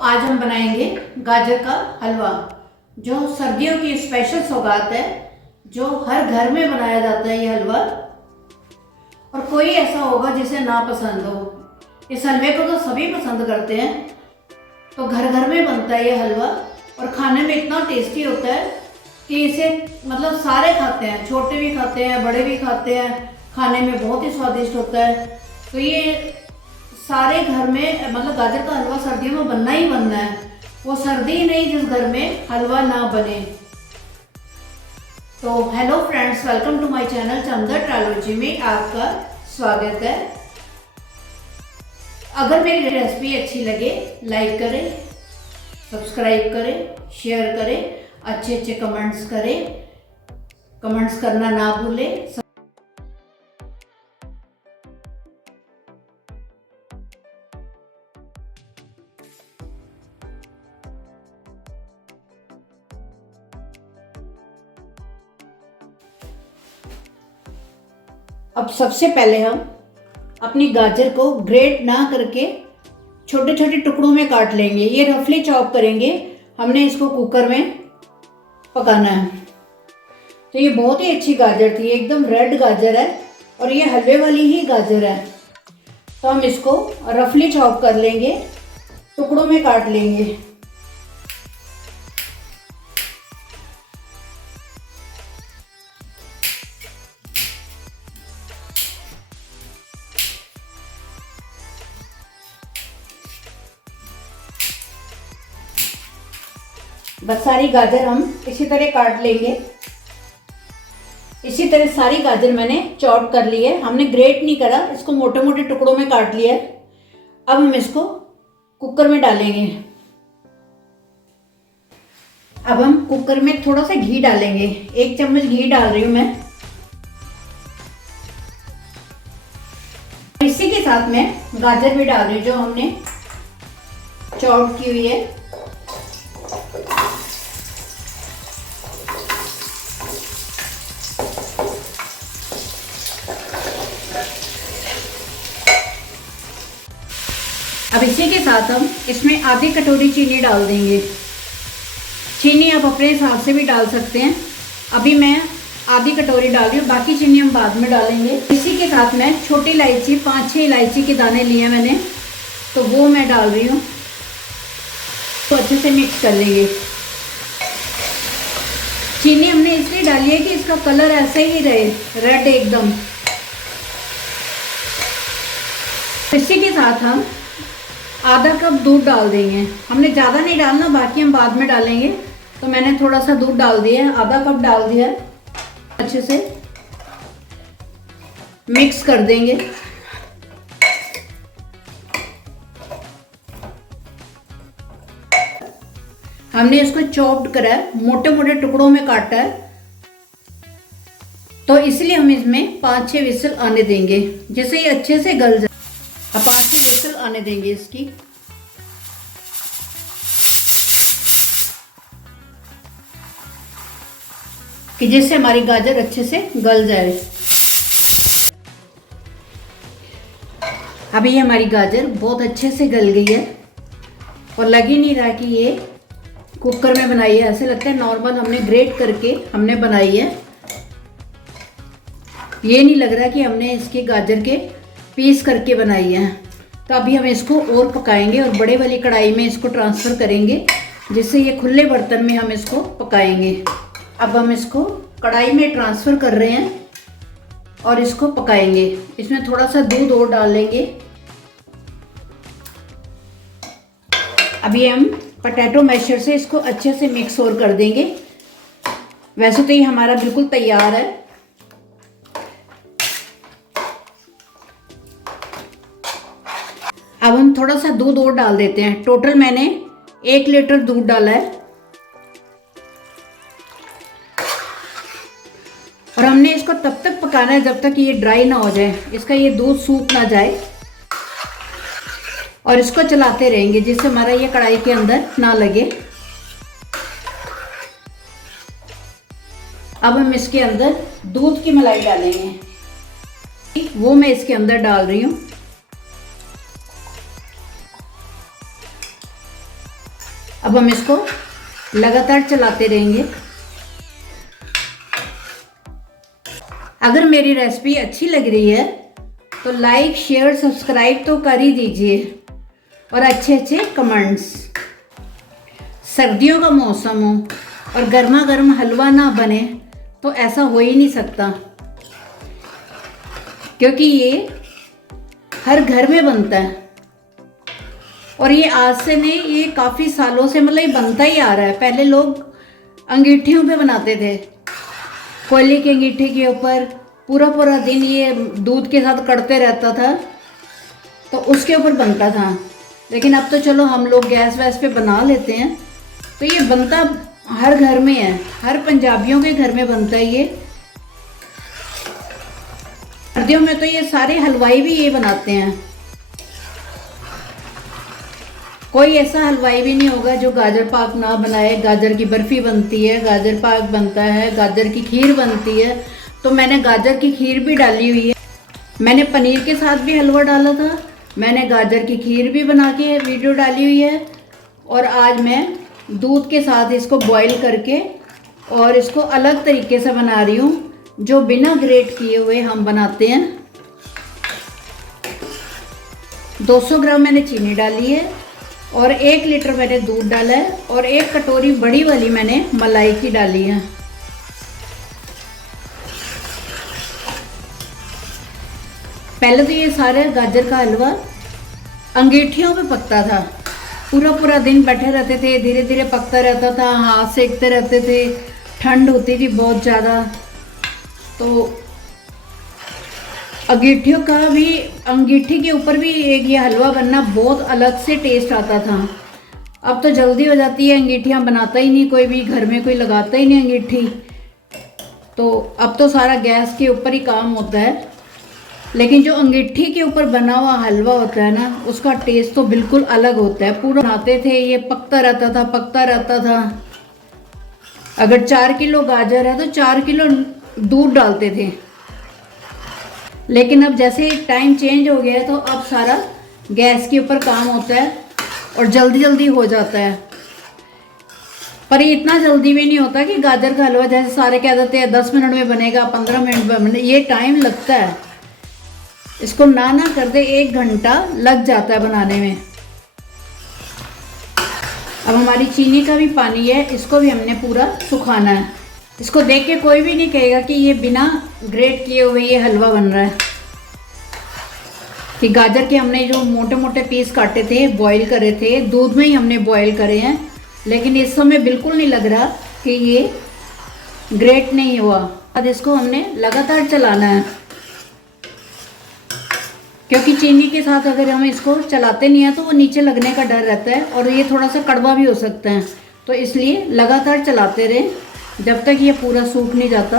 आज हम बनाएंगे गाजर का हलवा, जो सर्दियों की स्पेशल सौगात है, जो हर घर में बनाया जाता है ये हलवा। और कोई ऐसा होगा जिसे ना पसंद हो। इस हलवे को तो सभी पसंद करते हैं, तो घर घर में बनता है ये हलवा। और खाने में इतना टेस्टी होता है कि इसे मतलब सारे खाते हैं, छोटे भी खाते हैं, बड़े भी खाते हैं। खाने में बहुत ही स्वादिष्ट होता है। तो ये सारे घर में मतलब गाजर का हलवा सर्दियों में बनना ही बनना है। वो सर्दी ही नहीं जिस घर में हलवा ना बने। तो hello friends, welcome to my channel Chanda trilogy में आपका स्वागत है। अगर मेरी रेसिपी अच्छी लगे लाइक करें, सब्सक्राइब करें, शेयर करें, अच्छे अच्छे कमेंट्स करें। कमेंट्स करना ना भूलें। अब सबसे पहले हम अपनी गाजर को ग्रेट ना करके छोटे छोटे टुकड़ों में काट लेंगे। ये रफली चॉप करेंगे। हमने इसको कुकर में पकाना है। तो ये बहुत ही अच्छी गाजर थी, एकदम रेड गाजर है और ये हलवे वाली ही गाजर है। तो हम इसको रफली चॉप कर लेंगे, टुकड़ों में काट लेंगे। बस सारी गाजर हम इसी तरह काट लेंगे। इसी तरह सारी गाजर मैंने चॉप कर ली है। हमने ग्रेट नहीं करा, इसको मोटे मोटे टुकड़ों में काट लिया है। अब हम इसको कुकर में डालेंगे। अब हम कुकर में थोड़ा सा घी डालेंगे। 1 चम्मच घी डाल रही हूँ मैं। इसी के साथ में गाजर भी डाल रही हूँ जो हमने चॉप की हुई है। अब इसी के साथ हम इसमें आधी कटोरी चीनी डाल देंगे। चीनी आप अपने हिसाब से भी डाल सकते हैं। अभी मैं आधी कटोरी डाल रही हूँ, बाकी चीनी हम बाद में डालेंगे। इसी के साथ मैं छोटी इलायची 5-6 इलायची के दाने लिए हैं मैंने, तो वो मैं डाल रही हूँ। तो अच्छे से मिक्स कर लेंगे। चीनी हमने इसलिए डाली है कि इसका कलर ऐसे ही रहे, रेड एकदम। इसी के साथ हम आधा कप दूध डाल देंगे। हमने ज़्यादा नहीं डालना, बाकी हम बाद में डालेंगे। तो मैंने थोड़ा सा दूध डाल दिया है, आधा कप डाल दिया है। अच्छे से मिक्स कर देंगे। हमने इसको चॉप्ड करा है, मोटे मोटे टुकड़ों में काटा है। तो इसलिए हम इसमें 5-6 विसल आने देंगे, जिससे ये अच्छे से गल जाए। अब 5-6 विसल आने देंगे इसकी। कि जिससे हमारी गाजर अच्छे से गल जाए। अभी हमारी गाजर बहुत अच्छे से गल गई है और लग ही नहीं रहा कि ये कुकर में बनाई है। ऐसे लगता है नॉर्मल हमने ग्रेट करके हमने बनाई है। ये नहीं लग रहा कि हमने इसके गाजर के पीस करके बनाई है। तो अभी हम इसको और पकाएंगे और बड़े वाली कढ़ाई में इसको ट्रांसफ़र करेंगे, जिससे ये खुले बर्तन में हम इसको पकाएंगे। अब हम इसको कढ़ाई में ट्रांसफ़र कर रहे हैं और इसको पकाएंगे। इसमें थोड़ा सा दूध और डाल लेंगे। अभी हम पोटैटो मैशर से इसको अच्छे से मिक्स और कर देंगे। वैसे तो ये हमारा बिल्कुल तैयार है। अब हम थोड़ा सा दूध और डाल देते हैं। टोटल मैंने 1 लीटर दूध डाला है और हमने इसको तब तक पकाना है जब तक ये ड्राई ना हो जाए, इसका ये दूध सूख ना जाए। और इसको चलाते रहेंगे जिससे हमारा ये कढ़ाई के अंदर ना लगे। अब हम इसके अंदर दूध की मलाई डालेंगे, वो मैं इसके अंदर डाल रही हूँ। अब हम इसको लगातार चलाते रहेंगे। अगर मेरी रेसिपी अच्छी लग रही है तो लाइक शेयर सब्सक्राइब तो कर ही दीजिए और अच्छे अच्छे कमेंट्स। सर्दियों का मौसम हो और गर्मा गर्म हलवा ना बने तो ऐसा हो ही नहीं सकता, क्योंकि ये हर घर में बनता है और ये आज से नहीं, ये काफ़ी सालों से मतलब ये बनता ही आ रहा है। पहले लोग अंगीठियों पे बनाते थे, कोयले की अंगीठी के ऊपर पूरा पूरा दिन ये दूध के साथ कड़ते रहता था तो उसके ऊपर बनता था। लेकिन अब तो चलो हम लोग गैस वैस पे बना लेते हैं, तो ये बनता हर घर में है, हर पंजाबियों के घर में बनता है ये। सर्दियों में तो ये सारे हलवाई भी ये बनाते हैं, कोई ऐसा हलवाई भी नहीं होगा जो गाजर पाक ना बनाए। गाजर की बर्फ़ी बनती है, गाजर पाक बनता है, गाजर की खीर बनती है। तो मैंने गाजर की खीर भी डाली हुई है, मैंने पनीर के साथ भी हलवा डाला था, मैंने गाजर की खीर भी बना के वीडियो डाली हुई है। और आज मैं दूध के साथ इसको बॉईल करके और इसको अलग तरीके से बना रही हूँ, जो बिना ग्रेट किए हुए हम बनाते हैं। 200 ग्राम मैंने चीनी डाली है और 1 लीटर मैंने दूध डाला है और 1 कटोरी बड़ी वाली मैंने मलाई की डाली है। पहले तो ये सारे गाजर का हलवा अंगीठियों पे पकता था, पूरा पूरा दिन बैठे रहते थे, धीरे धीरे पकता रहता था, हाथ सेकते रहते थे, ठंड होती थी बहुत ज़्यादा। तो अंगीठी के ऊपर भी एक ये हलवा बनना बहुत अलग से टेस्ट आता था। अब तो जल्दी हो जाती है, अंगीठियाँ बनाता ही नहीं कोई भी, घर में कोई लगाता ही नहीं अंगीठी। तो अब तो सारा गैस के ऊपर ही काम होता है। लेकिन जो अंगीठी के ऊपर बना हुआ हलवा होता है ना, उसका टेस्ट तो बिल्कुल अलग होता है। पूरा बनाते थे, ये पकता रहता था। अगर 4 किलो गाजर है तो 4 किलो दूध डालते थे। लेकिन अब जैसे टाइम चेंज हो गया है तो अब सारा गैस के ऊपर काम होता है और जल्दी जल्दी हो जाता है। पर ये इतना जल्दी भी नहीं होता कि गाजर का हलवा जैसे सारे कह देते हैं 10 मिनट में बनेगा, 15 मिनट में बनेगा, ये टाइम लगता है। इसको ना करते 1 घंटा लग जाता है बनाने में। अब हमारी चीनी का भी पानी है, इसको भी हमने पूरा सुखाना है। इसको देख के कोई भी नहीं कहेगा कि ये बिना ग्रेट किए हुए ये हलवा बन रहा है। कि गाजर के हमने जो मोटे मोटे पीस काटे थे, बॉईल करे थे, दूध में ही हमने बॉईल करे हैं, लेकिन इस समय बिल्कुल नहीं लग रहा कि ये ग्रेट नहीं हुआ। अब इसको हमने लगातार चलाना है, क्योंकि चीनी के साथ अगर हम इसको चलाते नहीं हैं तो वो नीचे लगने का डर रहता है और ये थोड़ा सा कड़वा भी हो सकता है। तो इसलिए लगातार चलाते रहें जब तक ये पूरा सूख नहीं जाता।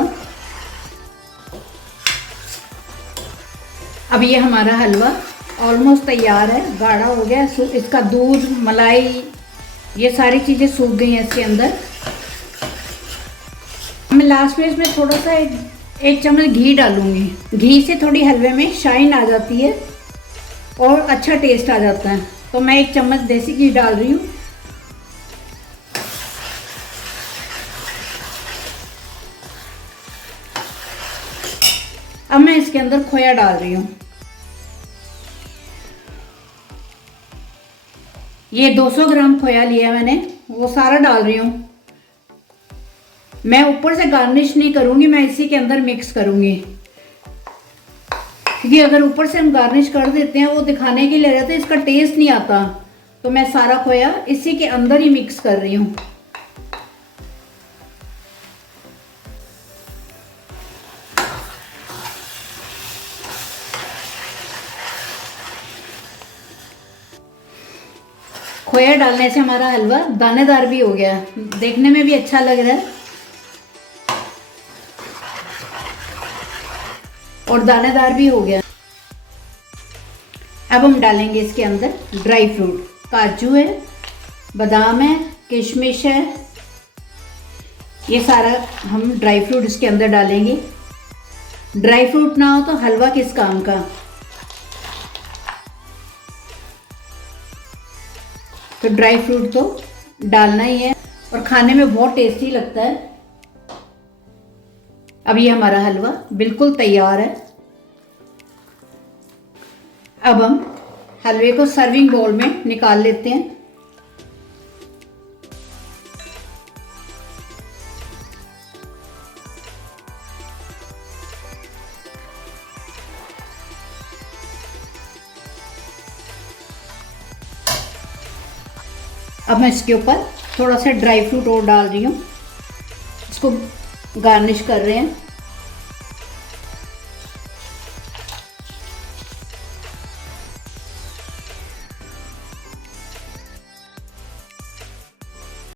अब ये हमारा हलवा ऑलमोस्ट तैयार है, गाढ़ा हो गया। इसका दूध, मलाई, ये सारी चीज़ें सूख गई हैं इसके अंदर। मैं लास्ट में इसमें थोड़ा सा एक चम्मच घी डालूंगी। घी से थोड़ी हलवे में शाइन आ जाती है और अच्छा टेस्ट आ जाता है। तो मैं 1 चम्मच देसी घी डाल रही हूँ। अब मैं इसके अंदर खोया डाल रही हूँ। ये 200 ग्राम खोया लिया मैंने, वो सारा डाल रही हूँ। मैं ऊपर से गार्निश नहीं करूँगी, मैं इसी के अंदर मिक्स करूँगी, क्योंकि अगर ऊपर से हम गार्निश कर देते हैं वो दिखाने के लिए रहता है, इसका टेस्ट नहीं आता। तो मैं सारा खोया इसी के अंदर ही मिक्स कर रही हूँ। खोया डालने से हमारा हलवा दानेदार भी हो गया, देखने में भी अच्छा लग रहा है और दानेदार भी हो गया। अब हम डालेंगे इसके अंदर ड्राई फ्रूट। काजू है, बादाम है, किशमिश है, ये सारा हम ड्राई फ्रूट इसके अंदर डालेंगे। ड्राई फ्रूट ना हो तो हलवा किस काम का। तो ड्राई फ्रूट तो डालना ही है और खाने में बहुत टेस्टी लगता है। अब ये हमारा हलवा बिल्कुल तैयार है। अब हम हलवे को सर्विंग बाउल में निकाल लेते हैं। अब मैं इसके ऊपर थोड़ा सा ड्राई फ्रूट और डाल रही हूँ, इसको गार्निश कर रहे हैं।